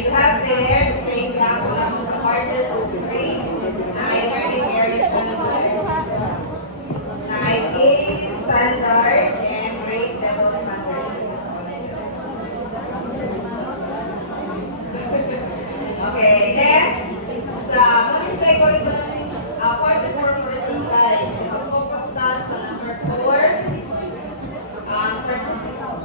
you have there the same example of order of three. I learning areas one like A standard and grade level standard. Okay, next. Sa Monetary Curriculum, part of our curriculum guide, focus task sa number 4.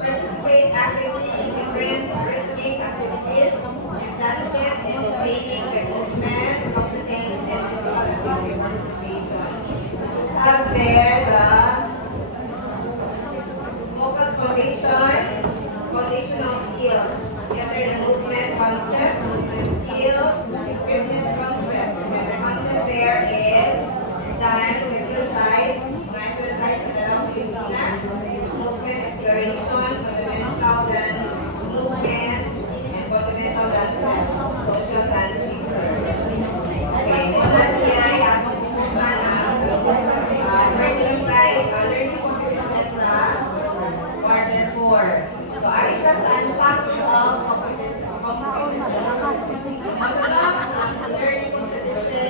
Participate actively in different rhythmic activities and dances and obeying the movement, competence, and physical activity participation. Have there the focus foundational skills. Gather the movement concept, movement skills, fitness concepts. And the content there is dance, exercise and aerobic movement exploration, fundamental dance movements, and fundamental dances, social dance research. Okay, una siya ay atong curriculum guide, learning competences sa quarter 4. So, ari ka sa unpacking of competences. Learning competences,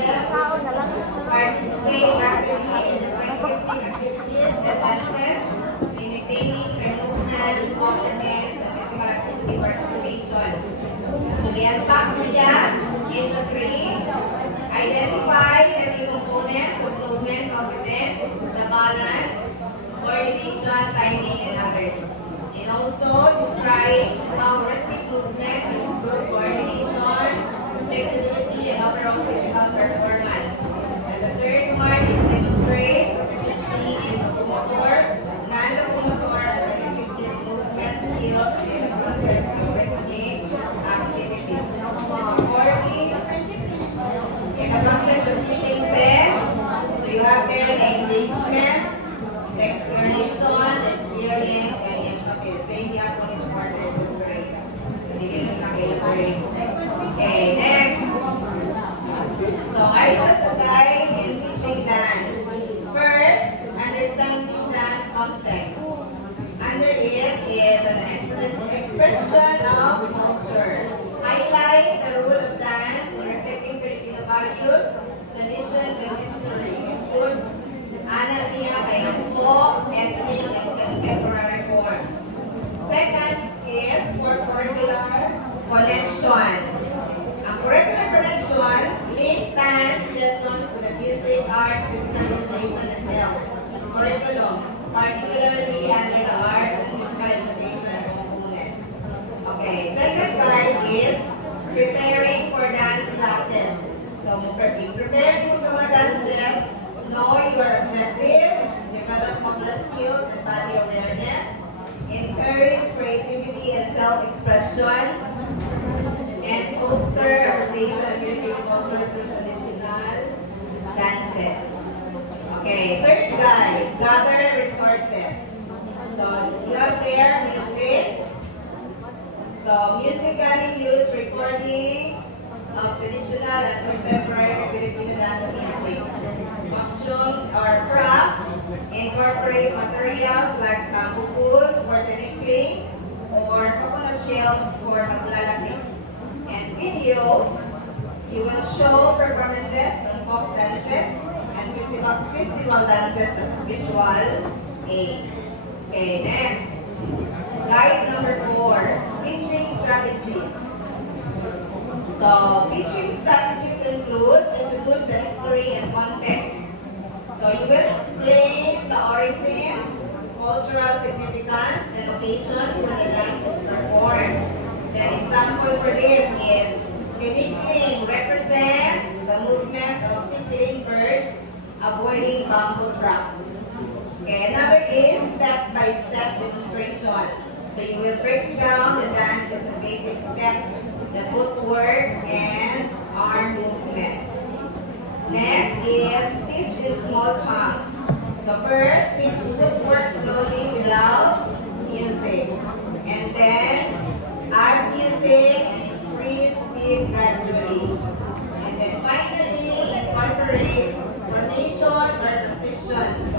participate actively in the activities and dances, maintaining their movement, confidence, and physical activity participation. So, i-unpack siya into 3. Identify the key components of movement, competence, the balance, coordination, timing, and others. And also, describe how rhythmic movement improve coordination, flexibility, and overall physical performance. And the third one is demonstrate proficiency in motor, non-locomotor, and movement skills and concepts of rhythmic activities. In the context of teaching pen, so you have there the engagement, the exploration, the experience, and empathy. Same here for this part of the grade. Okay, next. So I was a guide in teaching dance. First, understanding dance context. Under it is an expression of culture. Highlight the role of dance in reflecting Filipino values, traditions, and history. Include anarchy, folk, ethnic, and contemporary forms. Second is for curricular connection. Ang curricular connection, link dance lessons to the music, arts, physical education, and health. Curriculum, particularly under the arts and physical education components. Okay, second slide is preparing for dance classes. So, prepare mo sa mga dances, know your objectives, develop motor skills and body awareness, encourage creativity and self-expression, and foster appreciation of Filipino cultural traditional dances. Okay, third guide, gather resources. So, you have there music. So, musically used recordings of traditional and contemporary Filipino dance music. Costumes or props incorporate materials like bamboos for tinikling or coconut shells for maglalakik. And videos, you will show performances on folk dances and festival dances as visual aids. Okay, next. Guide number 4, teaching strategies. So, teaching strategies includes introduce the history and context. So, you will explain the origins, cultural significance, and occasions where the dance is performed. An example for this is tinikling represents the movement of tickling birds avoiding bamboo traps. Okay, another is step-by-step demonstration. So you will break down the dance into basic steps, the footwork, and arm movements. Next is teach in small chunks. So first, teach footwork slowly without music. And then, add music and increase speed gradually. And then finally, incorporate formations or transitions.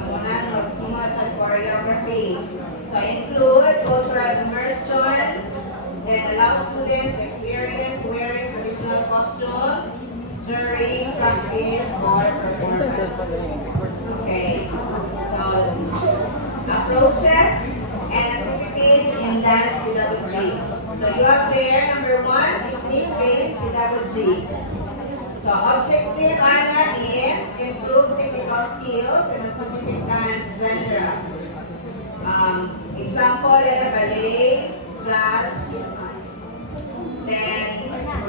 Choreography. So include cultural immersion, then allow students to experience wearing traditional costumes during practice or performance. Okay, so approaches and activities in dance pedagogy. So you have there number 1, technique-based pedagogy. So objective Anna is improve technical skills in a specific dance genre. Example, ballet class. Then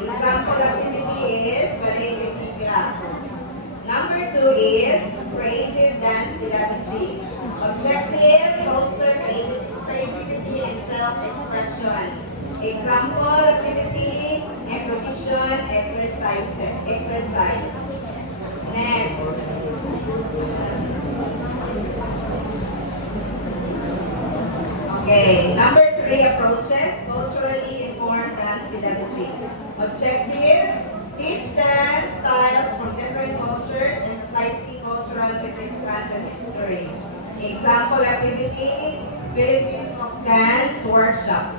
example activity is ballet technique class. Number 2 is creative dance pedagogy. Objective, foster creativity and self-expression. Example activity, improvisation, exercise. Next. Okay, number 3 approaches, culturally informed dance pedagogy. Objective, teach dance styles from different cultures, emphasizing cultural significance and history. Example activity, Philippine folk dance workshop.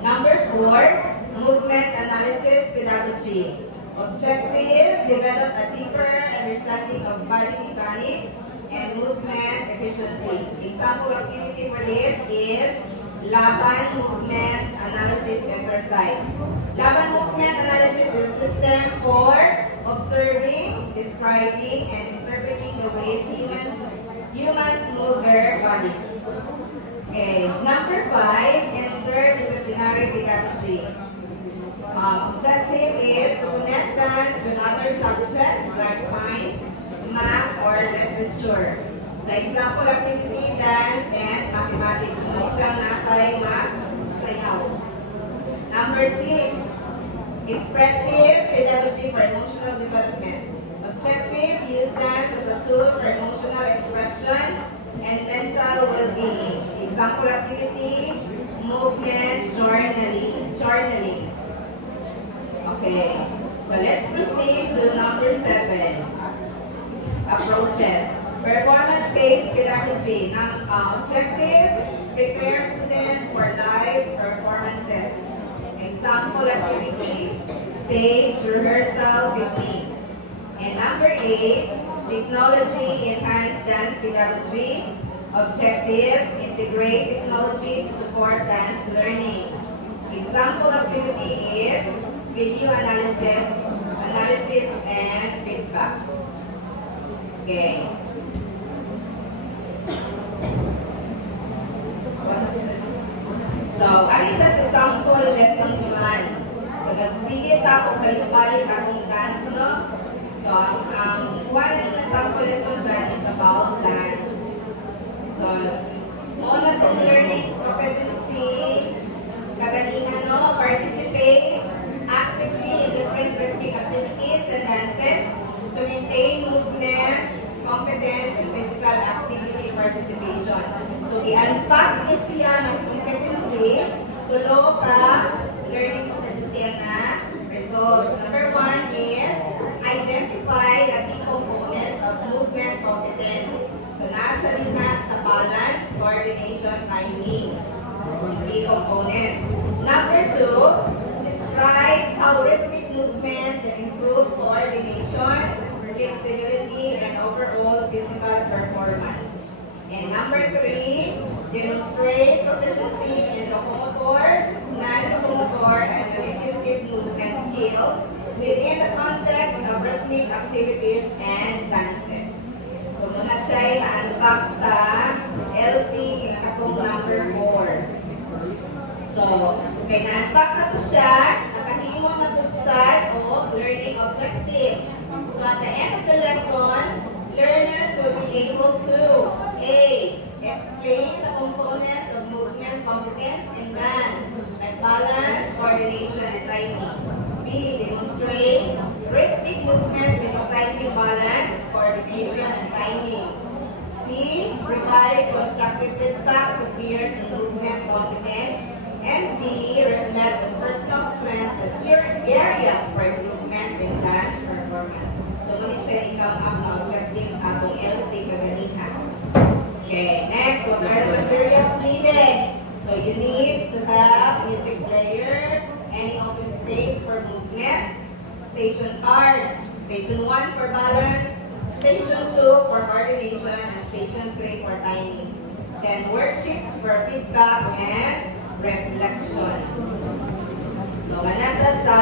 Number 4, movement analysis pedagogy. Objective, develop a deeper understanding of body mechanics and movement efficiency. Example activity for this is Laban movement analysis exercise. Laban movement analysis is a system for observing, describing, and interpreting the ways humans move their bodies. Okay, number 5, interdisciplinary pedagogy. Objective is to connect dance with other subjects like science, math, or literature. The example activity, dance and mathematics. Ngunit siyang natay math, sayaw. Number 6, expressive pedagogy for emotional development. Objective, use dance as a tool for emotional expression and mental well-being. Example activity, movement journaling. Okay, so let's proceed to number 7. Approaches. Performance-based pedagogy. Objective, prepare students for live performances. Example activity, stage rehearsal techniques. And number 8, technology enhanced dance pedagogy. Objective, integrate technology to support dance learning. Example activity is video analysis and feedback. Okay. So, alita sa sample lesson naman. So, nagsigit ako kayo akong dance, no? So, one of the sample lesson dyan is about dance. So, muna itong learning competency, kagalingan, no? Participate actively in different rhythmic activities and dances to maintain movement, competence, and physical activity participation. So, i-unpack is siya ng competency, tulo ka learning competency na results. Number 1 is identify the key components of movement competence. So, naturally na sa balance, coordination, timing. Key components. Number 2, describe how rhythmic movement can improve coordination, flexibility, and overall physical performance. And number 3, demonstrate proficiency in locomotor, non-locomotor, and executive movement skills within the context of rhythmic activities and dances. So, muna siya i-unpack sa LC akong number 4. So, may na-unpack na to siya, nakahimo na po sa learning objectives. So, at the end of the lesson, learners will be able to A. Explain the component of movement competence in dance, like balance, coordination, and timing. B. Demonstrate rhythmic movements emphasizing balance, coordination, and timing. C. Provide constructive feedback to peers in movement competence. And D. Reflect on personal strengths and areas for improvement in dance performance. So, muna siya i-count up na objectives atong LC kagalihan. Okay, next, what are the materials needed? So, you need to have music player, any open space for movement, station cards, station 1 for balance, station 2 for coordination, and station 3 for timing. Then worksheets for feedback and reflection. So, manata sa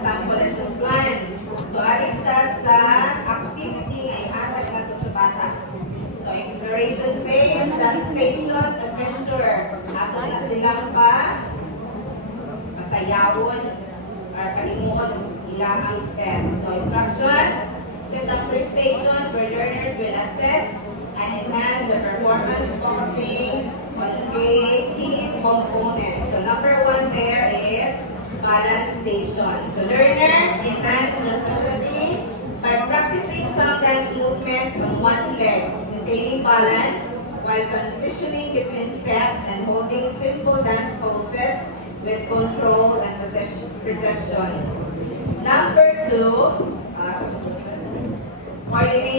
sample lesson plan. So, alita sa activity ay hatag na to sa bata. So, exploration phase, that stations, adventure. Ato na silang pasayawon or panimuot ilang ang steps. So, instructions, set up 3 stations where learners will assess and enhance the performance focusing on key components. So, number 1 there is balance station. So, learners enhance their ability by practicing some dance movements on one leg, maintaining balance while transitioning between steps and holding simple dance poses with control and precision. Number 2, coordination